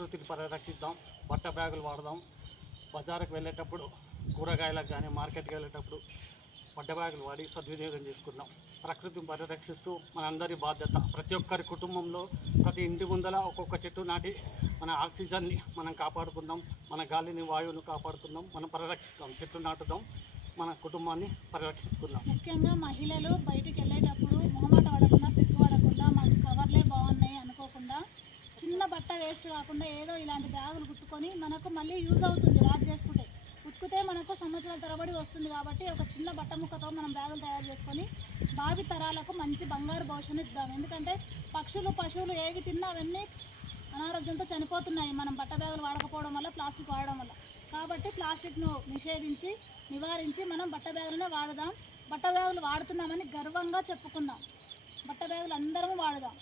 ప్రకృతిని పరిరక్షిద్దాం, బట్ట బ్యాగులు వాడదాం. బజారుకు వెళ్ళేటప్పుడు కూరగాయలకు కానీ మార్కెట్కి వెళ్ళేటప్పుడు బట్ట బ్యాగులు వాడి సద్వినియోగం చేసుకుందాం. ప్రకృతిని పరిరక్షిస్తూ మనందరి బాధ్యత. ప్రతి ఒక్కరి కుటుంబంలో ప్రతి ఇంటి ముందర ఒక్కొక్క చెట్టు నాటి మన ఆక్సిజన్ని మనం కాపాడుకుందాం, మన గాలిని వాయువును కాపాడుకుందాం, మనం పరిరక్షిస్తాం, చెట్లు నాటుదాం, మన కుటుంబాన్ని పరిరక్షించుకుందాం. ముఖ్యంగా మహిళలు బయటికి వెళ్ళేటప్పుడు మొహమాట పడకుండా, సిగ్గుపడకుండా, మాకు కవర్లే బాగున్నాయి అనుకోకుండా, చిన్న బట్ట వేస్ట్ కాకుండా ఏదో ఇలాంటి బ్యాగులు కుట్టుకొని మనకు మళ్ళీ యూజ్ అవుతుంది. వాష్ చేసుకుంటే ఉతికితే మనకు సంవత్సరాల తరబడి వస్తుంది. కాబట్టి ఒక చిన్న బట్ట ముక్కతో మనం బ్యాగులు తయారు చేసుకొని భావి తరాలకు మంచి బంగారు భవిష్యత్తు ఇద్దాం. ఎందుకంటే పక్షులు పశువులు ఏవి తిన్నా అవన్నీ అనారోగ్యంతో చనిపోతున్నాయి మనం బట్ట బ్యాగులు వాడకపోవడం వల్ల, ప్లాస్టిక్ వాడడం వల్ల. కాబట్టి ప్లాస్టిక్ను నివారించి మనం బట్ట బ్యాగులనే వాడదాం. బట్ట బ్యాగులు వాడుతున్నామని గర్వంగా చెప్పుకుందాం. బట్ట బ్యాగులు అందరం వాడదాం.